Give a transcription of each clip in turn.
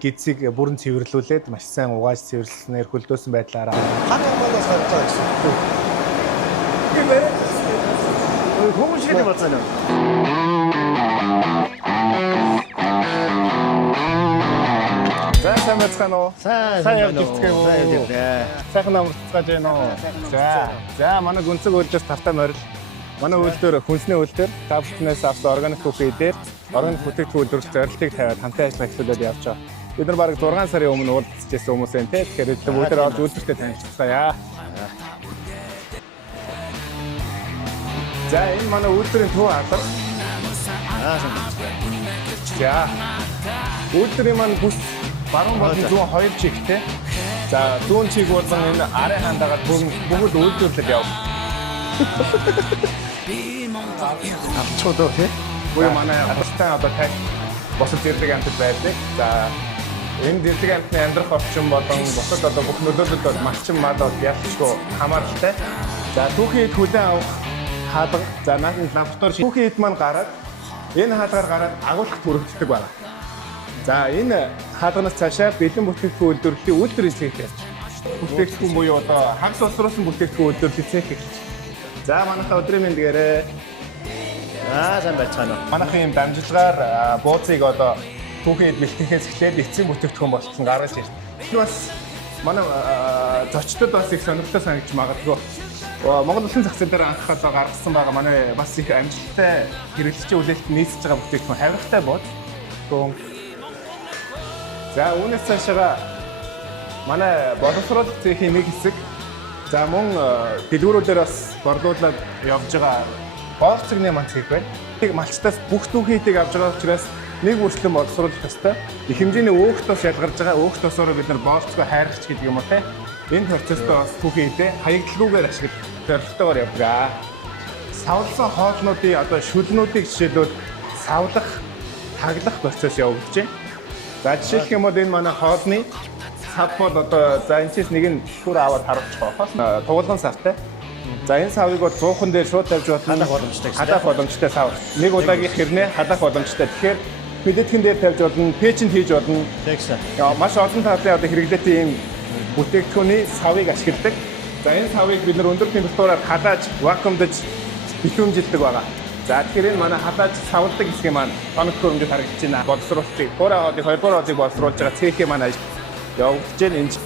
гидсийг бүрэн цэвэрлүүлээд маш сайн угааж цэвэрлснээр хөлдөөсөн байдлаараа хатамаас харагдаж байна. Гэмээр хүмүүс шиг болцоо. сайн мэцхан уу? Сайн явчихсан уу? Сайхан амарцгааж байна уу? За манай гүнцэг үйлдвэрлэлээс тавтай морил. Манай үйлдвэр хүнсний үйлдвэр тавтнаас авсан органик бүхий дээр органик бүтээгдэхүүн үйлдвэрлэх зорилтыг тавиад хамтан ажиллаж эхлүүлээд явж байгаа. Бид нар бараг 6 сарын өмнө уулзчихсан хүмүүс байна те. Тэгэхээр бид бүгдээ олж үйлдвэртэй танилцуулъя. За энэ манай үйлдвэрийн төв алга. За үйлдвэрийн маань бүс баруун болон зүүн хоёр чигтэй. За зүүн чиг болон энэ арын хандагаар бүгд үйлдвэрлэл яв. Авчууд тий. Буюу манай хаттай одоо таг босод зэрлэг амтд байдаг. За энэ зэрлэг амтны амьдрах орчин болон босод одоо бүх нөлөөлөлд бол малчин мал бол ялчгүй хамааралтай. За түүхийн хэд хүлээн авах хаалга. За лаборатори түүхийн хэд маань гараад энэ хаалгаар гараад агуулгад хүрэгддэг байна. За энэ хаалганаас цаашаа бэлэн бүтээгдэхүүн үйлдвэрлэлийн үйлдвэрийн цэг гэж. Бүтээгдэхүүн буюу одоо хагас боловсруулсан бүтээгдэхүүн үйлдвэрлэлийн цэг гэж. За манайхаа өдрийн мэндгээрээ сайн байцгаана уу. Манайхын юм дамжлагаар бууцыг одоо түүхийн бэлтгэхээс эхлээд эцсийн бүтээгдэхүүн болтон гаргаж ирсэн. Энэ бас манай зочдод бас их сонирхолтой санагдаж магадгүй. Монгол улсын зах зээл дээр анхаарал гаргасан байгаа манай бас их амжилттай хэрэглэгчийн хүлээлтэд нийцэж байгаа бүтээгдэхүүн хаврагтай бод. За үүнээс цаашаа манай боловсруулалт цэхийн нэг хэсэг за мөн дэлгүүрүүдээр бас борлуулаад явж байгаа боолцогны манцэг байна. Тэг малчтаас бүх түүхийдийг авч байгаа учраас нэг бүрчлэн боловсруулах ёстой. Их хэмжээний өөх тос ялгарж байгаа өөх тосоор бид нар боолцгоо хайрч гэдэг юм уу те. Энэ процесстой бас түүхийдээ хаягдлаггүйгээр ашиглах зорилготойгоор явдаг. Савлсан хоолнуудын одоо шүлнүүдийг жишээлбэл савлах, таглах процесс явагдаж байна. За жишээлх юм бол энэ манай хоолны сав бол одоо за энэс нэг нь түр аваад харуулчих واخ. Тугуулган савтай. За энэ савыг бол зуухан дээр шууд тавьж болно. Хадах боломжтой сав. Нэг удаагийн хэрнээ хадах боломжтой. Тэгэхээр мэдээдхэн дээр тавьж болно, пэйжэнд хийж болно. Тэгсэн. Маш олон талын одоо хэрэглээтэй ийм бүтээгдэхүүний савыг ашигладаг. За энэ савыг бид нар өндөр температураар хадаж, вакуумдаж битүүмжилдэг байгаа. За тэгэхээр энэ манай хадаж савладаг хэсэг маань тоног хөрөмдөд харагдаж байна. Боловсруулалтыг, гурван хоолыг, хоёрдугаар хоолыг боловсруулж байгаа цэхээ маань явагдаж байна энэ.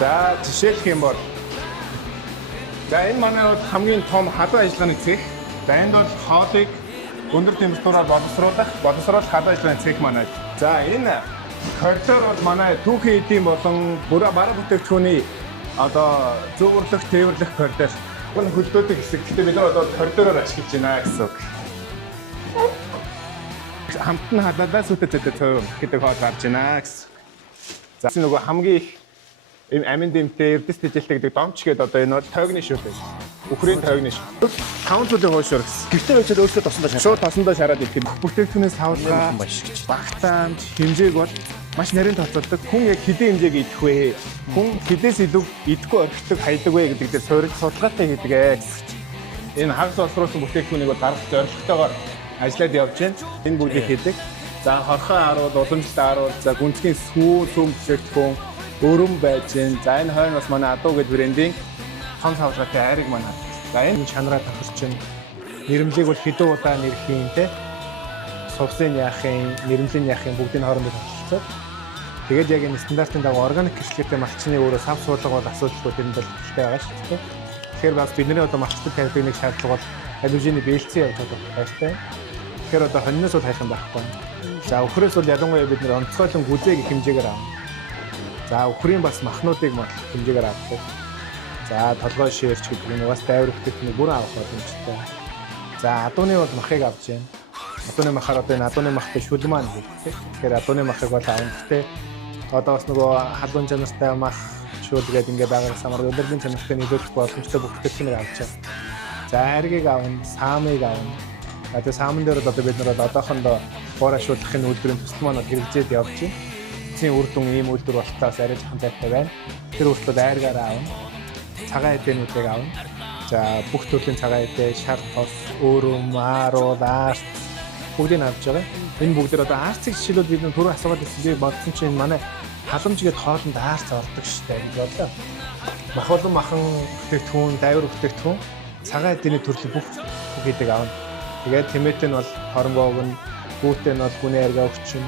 За жишээлх юм бол за энэ манай бол хамгийн том хадаа ажиллагааны цэх. За энд бол хоолыг өндөр температураар боловсруулах хадаа ажиллагааны цэх маань. За энэ коридор бол манай түүхийн эдийн болон бараа бүтээгдэхүүний одоо зөвөрлөх, тээвэрлэх коридор. Гүн хөлдөөдөг хэсэг. Гэхдээ бид нар одоо коридороор ашиглаж байна гэсэн үг. Хамтны халаалаас үтэцэд төв гэдэг хоол гарч байна гэсэн. За нөгөө хамгийн их амин дэмтэй эрдэс тэжээлтэй гэдэг домч гэдэг одоо энэ бол тойгны шүү дээ. Үхрийн тойгны шүү. 5 зүйлийн хойшоор гэсэн. Гэхдээ байж өөрсдөө тосондоо шараад. Шууд тосондоо шараад ирэх юм. Бүтээгдэхүүнээс савлгаа багтаамж хэмжээг бол маш нарийн тооцоолдог. Хүн яг хэдийн хэмжээг идэх вэ? Хүн хэдээс илүү идэхгүй орхидог, хайдаг вэ гэдэг дээр суурь судалгаатай хийдэг. Энэ хагас боловсруулсан бүтээгдэхүүнийг бол гаргах зорилготойгоор ажиллаад явж байна. Энэ бүгдийг хийдэг. За хорхоо харуул, уламжлалт харуул, за гүнзгий сүү, сүм бүтээгдэхүүн өрөм байж байна. За энэ хойно бас манай адуу гэдэг брендийн хон савлгаатай айрыг манай. За энэ чанараа тохирчин. Нэрмлийг бол хэдэн удаа нэрх юм те. Сувсын яахын, нэрмлийн яахын бүгдийн хоорондоо тохиролцоод тэгээд яг энэ стандартын дагуу органик гэрчлэгтэй малчны өөрөө сав суулга бол асуудалгүй тэнд бол төвтэй байгаа шүү дээ. Тэгэхээр бас бидний одоо малчтад тавьдаг нэг шаардлага бол алюжины бэлцэн явуулах хэрэгтэй. Тэгэхээр одоо хоньноос бол хайхан байхгүй. За өхрөөс бол ялангуяа бид нэр онцгойлон гүзээ гэх хэмжээгээр авна. За өхрийн бас махнуудыг хэмжээгээр авдаг. За толгой шээрч гэдэг нь бас дайвар бүтээгдэхүүнийг бүрэн авах боломжтой. За адууны бол махыг авч байна. Адууны махаар одоо энэ адууны махтай шүл маань гэдэг. Тэгэхээр адууны махыг бол авна. Гэхдээ одоо бас нөгөө халуун чанартай мах шүл гэдэг ингээд байгаа самар өдрийн чанартай нийлүүлэх боломжтой бүтээгдэхүүнийг авч байна. За айргийг авна, саамыг авна. Одоо саамн дээр бол одоо бид нар одоохондоо хуурайшуулахын үйлдвэрийн төсөл маань хэрэгжээд явж байна. Эцсийн үр дүн ийм үйлдвэр болтоос арай жоохон зайтай байна. Тэр үртэл айргаараа авна. Цагаан эдээнүүдийг авна. За бүх төрлийн цагаан эдээ, шар тос, өрөм, ааруул, аарт бүгдийг авч байгаа. Энэ бүгдээр одоо арцыг жишээлбэл бид нэг түрүү асуугаад байсан. Би бодсон чинь манай халамж гээд хоолнд арц ордог штэ гэж бодлоо. Махболон махан бүтээгдэхүүн, дайвар бүтээгдэхүүн, цагаан эдний төрлийн бүх гэдгийг аавна. Тэгээд тэмээтэй нь бол хоронгоог нь, гүүтэй нь бол гүний арга өвчин.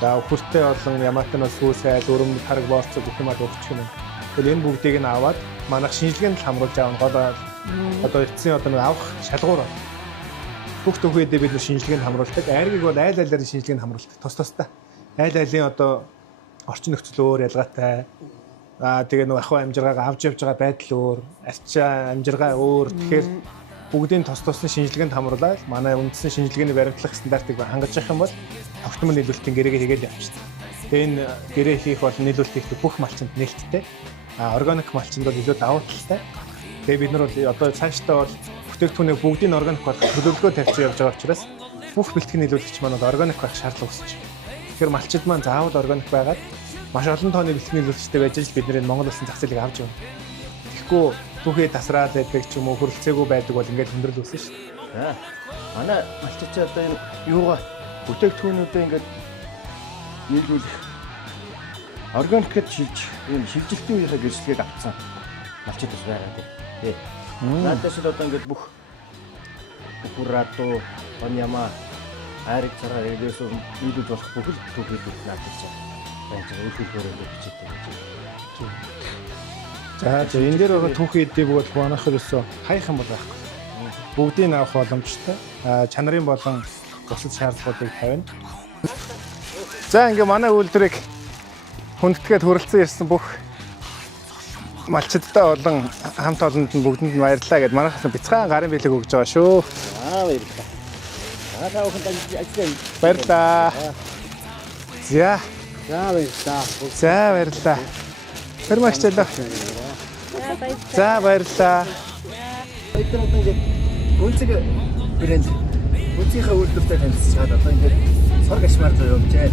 За өхөртэй болон ямаатай нь бол сүү сайл, өрөм, тараг боорцог бүх юмаа өвчих юм. Тэгэхээр энэ бүгдийг нь аваад манайх шинжилгээнд л хамруулж аавна. Гол одоо эцсийн одоо нэг авах шалгуур байна. Бүх төвхөдөө бид шинжилгээнд хамруулдаг. Айргийг бол айл айлаар шинжилгээнд хамруулдаг. Тус тустай. Айл айлын одоо орчин нөхцөл өөр ялгаатай. Тэгээ нэг ахуй амжиргааг авч явж байгаа байдал өөр, арчаа амжиргаа өөр. Тэгэхээр бүгдийн тус тусны шинжилгээнд хамруулаад манай үндсэн шинжилгээний баримтлах стандартыг хангаж явах юм бол тогтмол нийлүүлэлтийн гэрээгээ хийгээд явчихсан. Тэгээ энэ гэрээ хийх бол нийлүүлэлт хийх бүх малчинд нээлттэй. Органик малчинд бол илүү давуу талтай. Тэгээ бид нар бол одоо цаашдаа бол бүтээгдэхүүнээ бүгдийг органик болох төлөвлөгөө тавьж явж байгаа учраас бүх бэлтгэн нийлүүлэгч маань органик байх шаардлага үүсэж байна. Тэгэхээр малчид маань заавал органик байгаад маш олон тооны бэлтгэн нийлүүлэгчтэй байж л бид нэр Монгол улсын зах зээлийг авч явна. Тэгэхгүй түүхий тасраад байдаг ч юм уу хөрөлцөөгүй байдаг бол ингээд хүндрэл үүснэ шүү дээ. Манай малчид ч одоо энэ юугаа бүтээгдэхүүнүүдээ ингээд нийлүүлэх органик гэж шилж энэ шилжилтийн үеийнхээ гэрчлэгийг авцсан малчид бас байгаа тий. Наадаас л одоо ингээд бүх бурату, оньяма, айрыг цараа регээс нийлүүлж болох бүх л түүхийд наадаж байгаа. Энд чинь үйлдвэрлэлөөр бичээтэй гэж. За энэ дээр байгаа түүхий эдийг бол манайх ерөөсөө хаях юм бол байхгүй. Бүгдийг авах боломжтой. Чанарын болон бусад шаардлагуудыг тавина. За ингээ манай үйлдвэрийг хүндэтгээд хөрөлцөн ирсэн бүх малчидтай болон хамт олонд нь бүгдэнд нь баярлалаа гэд манайхаас бяцхан гарын бэлэг өгж байгаа шүү. Баярлалаа. Тааханд ажил. Баярлалаа. За Баярлалаа. За баярлалаа. Тэрмагчлаа. За баярлалаа. Эдгээр одоо ингээд гүнзэг брэнд гүнзгийнхээ үйлдвэртэй танилцчаад одоо ингээд сор гашмаар зовжээ.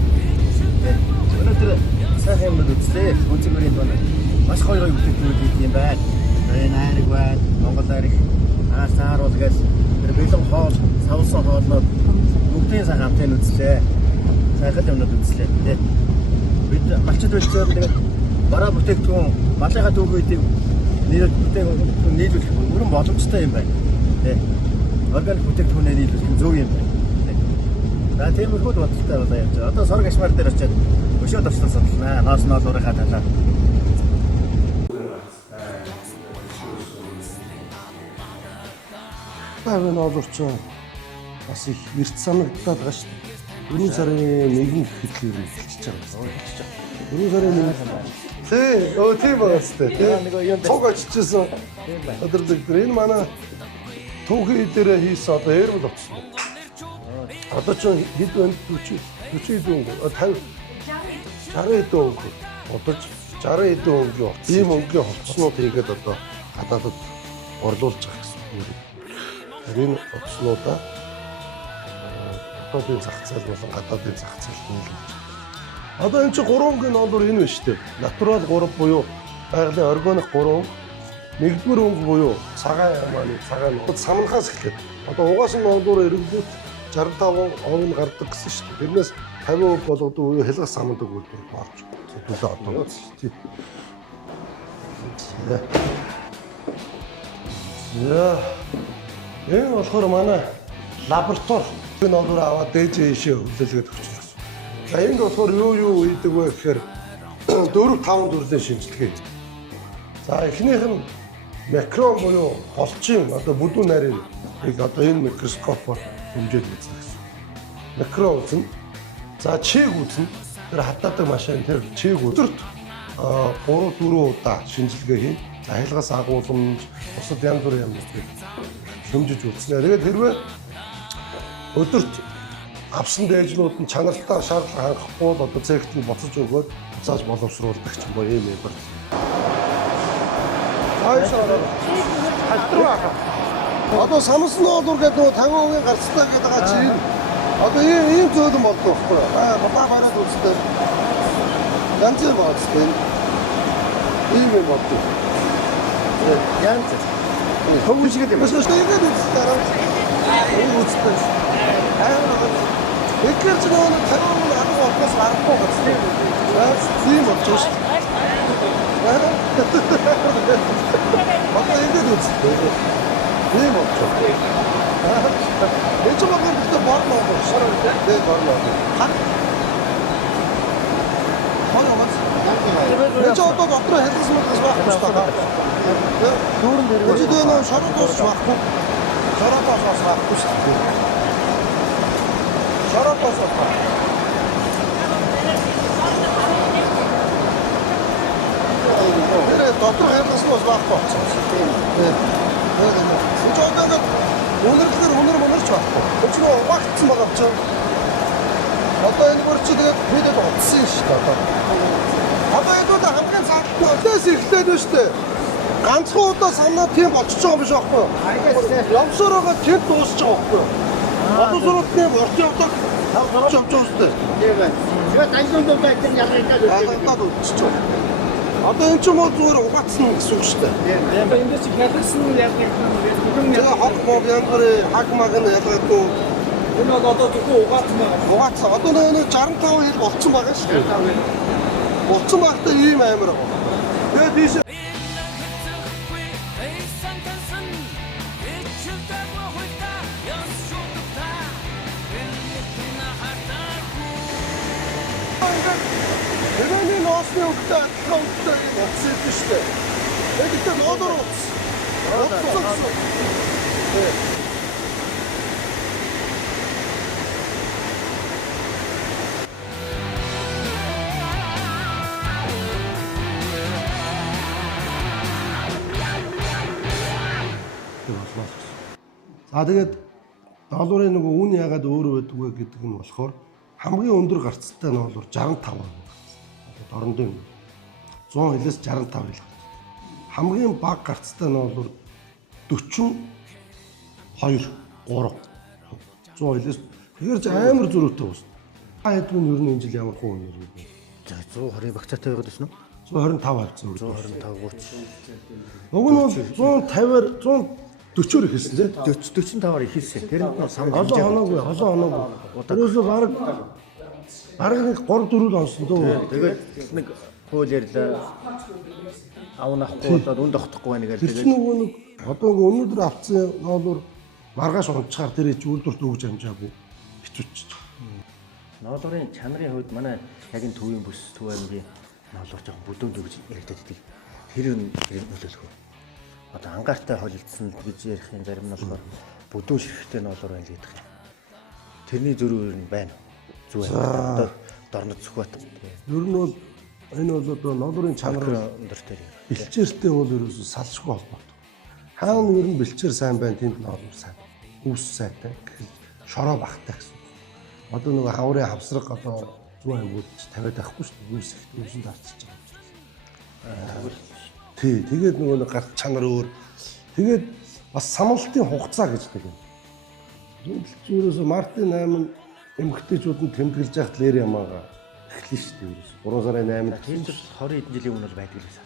Өнөөдөр сайхан юмнууд үзлээ. Гүнзэг брэнд байна. Маш гоё бүтээгдэхүүнүүд хийх юм байна. Энэ айраг байна. Монгол айраг сааруул гэж тэр бэлэн хоол, савсан хоолнууд бүгдийн сайхан хамтын үзлээ. Сайхан юмнууд үзлээ. Бид малчид үйлчээр тэгээд бараа бүтээгдэхүүн малынхаа түүхүүдийг нийлүүлэх бүрэн боломжтой юм байна. Органик бүтээгдэхүүнээ нийлүүлэх зөв юм байна. За тэр мөрхөд бодлоо болоо явж байгаа. Одоо сорог ашмаар дээр очиад өшөөд очлоо судалнаа. Ноос ноолуурынхаа талаар. Тавын олорч бас их эрт санагдаад байгаа шүү дээ. 4 сарын 1-ний хэтлээр эхэлчихэж байгаа. 4 сарын 1. Тийм байгаа шүү дээ. Цуг очижсэн. Өдөрдөг. Энэ манай түүхий дээр хийсэн одоо эрүүл оцсон. Одоо ч хэд байна 40 өнгө 50 60 өнгө одоо 60 өнгө ийм өнгөний холцнууд хийгээд одоо гадаадд орлуулж байгаа гэсэн. Энэ оцснуудаа одоогийн зах зээл болон гадаадын зах зээлд нийлүүлж. Одоо энэ чинь 3 өнгөний олбор энэ биш үү? Натурал 3 буюу байгалийн органик 3 нэгдүгээр өнгө буюу цагаан ямааны цагаан самнахаас эхлээд одоо угаас нь олбор эргэлдээд 65% нь гардаг гэсэн шүү дээ. Тэрнээс 50% болгодог буюу хялгас самдаг үйлдвэр болж төлөө одоо. Яа. Энэ болохоор манай лаборатори энэ олбор аваад дээж ийшээ хөвлөлгээд өгч байгаа. За энд болохоор юу хийдэг вэ гэхээр 4-5 төрлийн шинжилгээ. За эхнийх нь микрон буюу голчийн одоо бүдүүн нарийн одоо энэ микроскопоор хэмжээд үзнэ гэсэн. Микро үзнэ. За чиг үзнэ. Тэр хатаадаг машин тэр чиг өдөрт 3-4 удаа шинжилгээ хийн. За хялгас агуулмж бусад янз бүрийн юм хэмжиж үзнэ. Тэгээд хэрвээ өдөрт авсан дээжлүүд нь чанартай шаардлага хангахгүй бол одоо цэгт нь боцож өгөөд буцааж боловсруулдаг ч юм уу ийм юм байна. Одоо самсан олбор гэдэг нөгөө 50% гарцтай гэдэг байгаа чинь одоо ийм зөөлөн болдог байхгүй юу? Бабаа бараад үзтээ. Ганц юм болчихсон. Ийм юм болдог. Янз. Хөвгүшгээд юм. Өшөөж тэгээд үзтээ. Үзтээ. Тэгэхээр ч нөгөө 50 мянга алга болохоос гарахгүй гэсэн. Тийм болж шүү дээ. Одоо ингэж үзтээ. Тийм болж байна. Энд ч багт ихтэй борно шүү. Тийм борно. Энд ч одоо дотроо хэлсэн мэт байхгүй шүү дээ. Дүүрэн дээр. Энд нөө шороо дуусч байхгүй. Шороо дуусч байхгүй шүү дээ. Шороо дуусч байхгүй. Тэр дотроо хэлсэн бас байхгүй болсон. Тийм. Энд ч одоо үнэрлэхээр үнэрч байхгүй. Энд ч нөө угаагцсан байгаа ч. Одоо энэ бүр чи тэгээд бидэд утсан шүү дээ одоо. Одоо энэ удаа хамгийн цаашдаа өдөөс эхлээд байна шүү дээ. Ганцхан удаа санаа тийм болчихж байгаа биш байхгүй юу? Явсаар байгаа тэнд дуусч байгаа байхгүй юу? Одоо суралтны орч явдаг тавч явж байгаа шүү дээ. Тийм байна. Тэгээд данжлын дулаан энэ ялгагдаад үлдчихэж байгаа. Одоо энэ ч юм уу зүгээр угаацсан гэсэн үг шүү дээ. Тийм. Энд чи хялгсан ялгагдсан хог мог хагмаг нь ялгаагүй. Энэ бол одоо зөвхөн угаацсан байгаа. Угаацсан. Одоо нэг 65 хил болцсон байгаа шүү дээ. Болцсон багтаа ийм амар байгаа. Тэгээд тийш Тэгээний ноосны өгтөө атгаалттай утсан шүү дээ. Тэгэхдээ ноодор утсан. Утсан. За тэгээд долларын нөгөө үн ягаад өөр байдаг вэ гэдэг нь болохоор хамгийн өндөр гарцтай нь бол 65 байна. Орондын 100 хилээс 65 хил. Хамгийн бага гарцтай нь бол 42 3 100 хилээс тэгэхээр ч амар зөрүүтэй байна. Та хэд нь ер нь энэ жил ямар хуу юм бэ? За 120 багцаатай байгаад байна уу? 125 авсан. 125 30. Уг нь бол 150-аар 140-оор ихэлсэн тийм. 45-аар ихэлсэн. Тэр нь самд олон хоног. Тэрөөсөө бараг нэг 3-4 онсон дөө. Тэгээд нэг хууль ярьлаа. Авнахгүй болоод үнд огтхгүй байна гэж тэгээд. Тэр нөгөө нэг одоо өнөөдөр авцсан ноолоор маргааш унцчихаар тэр чи үйлдвэрт өгж амжаагүй хичүүч. Ноолорын чанарын хувьд манай яг энэ төвийн бүс төв аймгийн ноолор жоохон бүдүүнд өгж яригдаад идэг. Тэр нь нөлөөлөх. Одоо ангаартай холилдсон гэж ярихын зарим нь болохоор бүдүүн ширхтэй ноолор байна гэдэг. Тэрний зөрүү нь байна. Зүгээр. Одоо дорнод Сүхбаат. Ер нь бол энэ бол одоо ноолорын чанар өндөр дээр. Бэлчээртэй бол ерөөсөө салшгүй холбоотой. Хаана ер нь бэлчээр сайн байна, тэнд ноолор сайн. Үс сайтай гэхэл шороо багтай гэсэн. Одоо нөгөө хаврын хавсраг одоо зүүн аймагуд тавиад байхгүй шүү дээ. Үс их үсэнд арчиж байгаа. Тий, тэгээд нөгөө нэг гарт чанар өөр. Тэгээд бас самлалтын хугацаа гэж гэдэг юм. Ерөөсөө мартын 8 эмэгтэйчүүд нь тэмдэглэж яхад лэр ямаага эхлэн шүү дээ. 3 сарын 8-нд тийм ч 20 хэдэн жилийн өмнө байдаг л байсан.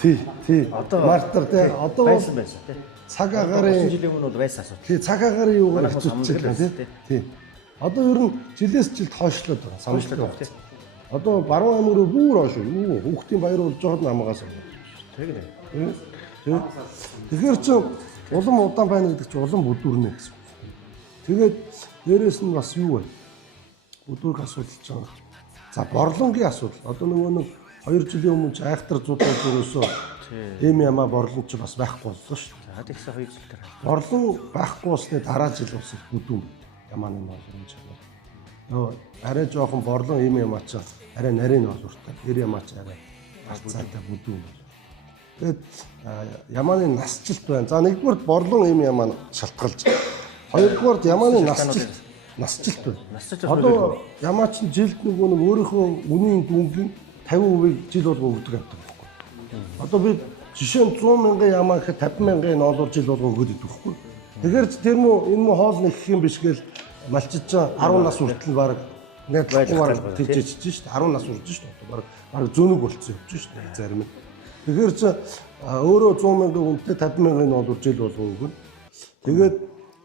Тий. Одоо мартар тий. Одоо байсан тий. Цаг агарын жилийн өмнө бол байсан асуудал. Тий, цаг агарын юугаар хэцүүцэж байна тий. Одоо ер нь жилээс жилд хойшлоод байгаа. Самжлаад байгаа. Одоо баруун аймаг руу бүр хойш юу хүүхдийн баяр болж байгаад намаагаас байна. Тэгэхээр чи улам удаан байна гэдэг чи улам бүдүүрнэ гэсэн. Тэгээд дээрэс нь бас юу вэ? Бүдүүрх асуудал ч байгаа. За борлонгийн асуудал. Одоо нөгөө нэг 2 жилийн өмнө ч айхтар зуудаад өрөөсөө эм ямаа борлон ч бас байхгүй болсон шүү дээ. За тэгсэн 2 жил дараа. Борлон байхгүй болсны дараа жил бас бүдүүн ямааны борлон ч байна. Нөө арай жоохон борлон эм ямаа ч арай нарийн олуртай. Эр ямаа ч арай цаатай бүдүүн. Тэгээд ямааны насжилт байна. За нэгдүгээр борлон эм ямаа шалтгаалж. Хоёрдугаар ямааны насжилт байна. Одоо ямаа ч жилд нөгөө нэг өөрийнхөө үнийн дүнгийн 50% жил болго өгдөг гэдэг байхгүй. Одоо би жишээ нь 100 мянган ямаа гэхэд 50 мянган олоор жил болго өгöd идэх байхгүй. Тэгэхээр тэр муу энэ муу хоол нэгэх юм биш гээл малчиж 10 нас хүртэл баг найдвараар тэгжиж шүү дээ. 10 нас үрж шүү дээ. Баг зөөнөг болцсон явж шүү дээ зарим нь. Тэгэхээр ч өөрөө 100 мянган үнэтэй 50 мянган олоор жил болго өгнө. Тэгээд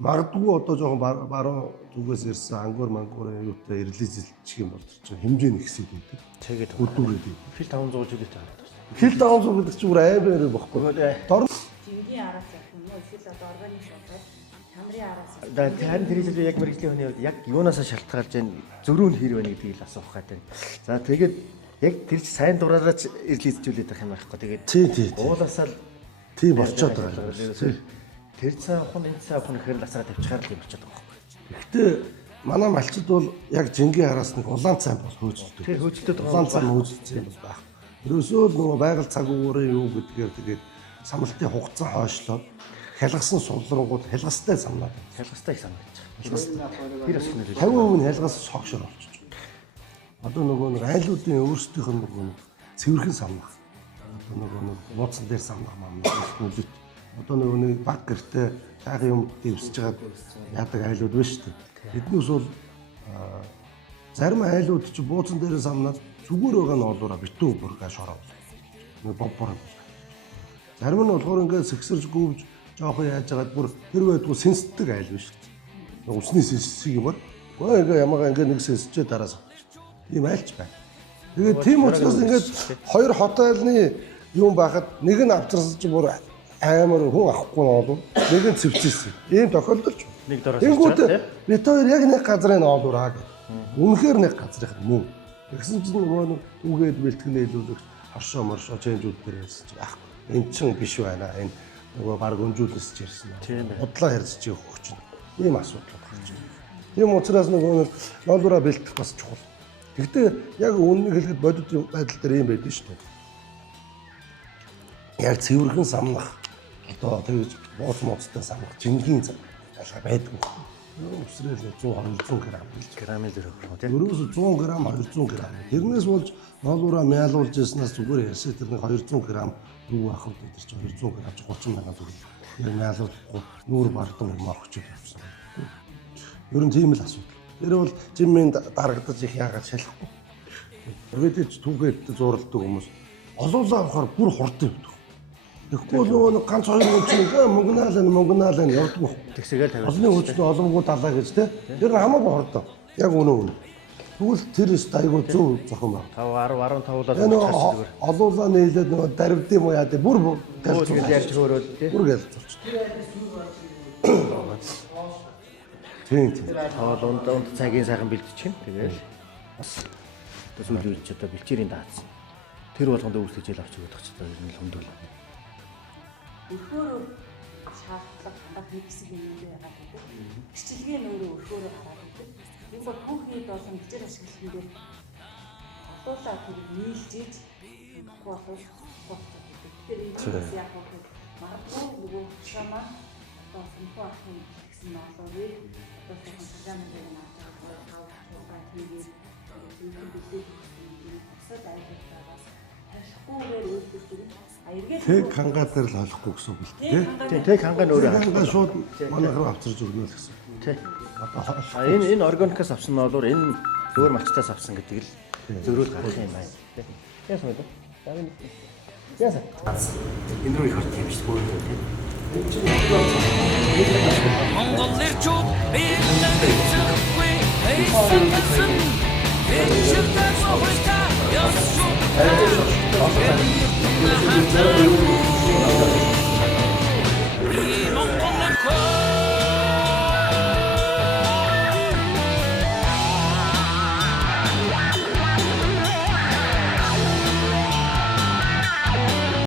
магадгүй одоо жоохон баруун зүгээс ирсэн ангуур мангуурын юутай релизэлчих юм бол чинь хэмжээ нь ихсээд байдаг. Тэгээд Өдөрөөд. фил 500 жилийн таараад байна. Хил 500 гэдэг чинь бүр аймаар бохгүй. Дор Жингийн араас явах юм уу? Эсвэл одоо органик шуургай чанарын араас Харин тэр хэлээ яг мэрэгжлийн хүний хувьд яг юунаасаа шалтгаалж байна зөрүү нь хэр байна гэдгийг л асуух гэдэг. За тэгээд яг тэр чинь сайн дураараа ч релизжүүлээд байх юм аахгүй. Тэгээд тий. уулаасаа л Тийм болчиход байгаа юм. тэр цаа ухын энэ цаа ухын гэхээр ласараа тавьчихаар л юм болчиход байгаа байхгүй. Гэхдээ манай малчид бол яг жингийн араас нэг улаан цай бол хөөжөлдөг. Тэр хөөжөлдөд байгаа улаан цай хөөжөлдсөн юм байна. Ерөөсөө л нөгөө байгаль цаг уурын юу гэдгээр тэгээд самлалтын хугацаа хойшлоод хялгасан сулрангууд хялгастай самнаад. хялгастай их санагдаж байгаа. Тэр бас их нэр. 50% нь хялгас согшор болчих. Одоо нөгөө нэг айлуудын өөрсдийнх нь нөгөө цэвэрхэн самнах. Одоо нөгөө нууцсан дээр самнах маань үлдээ. Одоо нөгөө нэг баг гэртээ цаахан юм дэвсэж байгаа яадаг айлууд байна шүү дээ. Эднээс бол зарим айлууд чи бууцан дээр самнаад зүгээр байгаа нь олоороо битүү бүргаш ороо. Нэг бомбор. Зарим нь болохоор ингээд сэгсэрж гүвж жоохон яаж яагаад бүр тэр байдгүй сэнсдэг айл байна шүү дээ. Усны сэнсэг юм бол ингээ ямаага ингээ нэг сэнсчээ дараас ийм айлч байна. Тэгээд тийм учраас ингээд хоёр хот айлны юм байхад нэг нь авчирсаж бүр амар хүн авахгүй болов. Нэг нь цэвчээсэн. Ийм тохиолдолч. Нэг доороос Тэнгүүд бид хоёр яг нэг газрын оолуураа гэх. Үнэхээр нэг газрынх нь мөн. Тэгсэн чинь нөгөө нэг үгээд бэлтгэн нийлүүлэгч хоршоо моршоо чэнжүүд дээр хэлсэн чинь ах энэ чинь биш байна. Энэ нөгөө баг өнжүүлэлсэж ирсэн. Удлаа ярьж өгч чинь. Ийм асуудал гарч байна. Тийм учраас нөгөө нэг оолуураа бэлтгэх бас чухал. Гэхдээ яг үннийг хэлэхэд бодит байдал дээр юм байдаг шүү дээ. Яг цэвэрхэн самнах одоо тэгж бууц моцтой самнах жингийн ашиг байдгүй. Өсрөл 100 200 грамын зэрэг болох тийм. Ерөөсө 100 г 200 г. Тэрнээс болж ноолуураа мяалуулж яснаас зүгээр ясаа тэр нэг 200 г юу авах вэ тэр чинь 200 г авч 30 сая төгрөг. Тэр мяалуулахгүй нүүр бардам юм авах гэж явсан. Ер нь тийм л асуудал. Тэр бол жиммийн дарагдаж их яагаад шалахгүй. Үргэлж түүхэд зуралдаг хүмүүс олуулаа авахаар бүр хурдан явдаг. Тэгэхгүй нөгөө ганц хоёр хүн чинь мөнгөнаалаа явдаг. Тэгсэгээл тавиад. Олонний хүчтэй олонгууд алаа гэж те. Тэр хамаагүй хурдан. Яг үнэ. Тэгвэл тэр айгуу зөв зохион байна. 5 10 15-уулаад Энэ олуулаа нийлээд нөгөө дарвд юм уу яа дээ бүр тэгэл ярьж хөөрөөд тийм. бүр гэлж. Тийм. Тоол унд цагийн сайхан бэлтчихин. Тэгэл одоо сүүлийн үед ч одоо бэлчээрийн даацсан. Тэр болгонд өөрсдөө жил авч өгөх гэж одоо ер нь хөндөөл. өрхөөрөө шаардлага хандах нэг хэсэг юм байгаад байдаг. Гэрчлэгээ нөөрөө өрхөөрөө хараад байдаг. Энэ бол бүх хэд олон бэлчээр ашиглалтын дээр олуулаа тэрийг нийлж ийж болов болчиход байдаг. Тэгэхээр энэ яг бол магадгүй нөгөө шамаа одоо сумпаа ахын гэсэн ноолоорыг одоо сайхан програм дээр наатаад таваа хийгээд энэ бүтээл босоод айлтгаас ташхгүйгээр үйлдвэрлэж Тэг хангаа дээр л олохгүй гэсэн үг л дээ. Тэг хангаа нь өөрөө хангаа шууд манай руу авчирж өгнө л гэсэн. тий. Энэ органикаас авсан нь бол энэ зөөр малчтаас авсан гэдэг л зөрүүл гарах юм байна. Тий. Яасан бэ? Яасан. Энэ рүү их орт юм шиг бүр тий. Монгол ирчүүд биелэнцэхгүй эйсэн эйчэрдээ сохта ясуу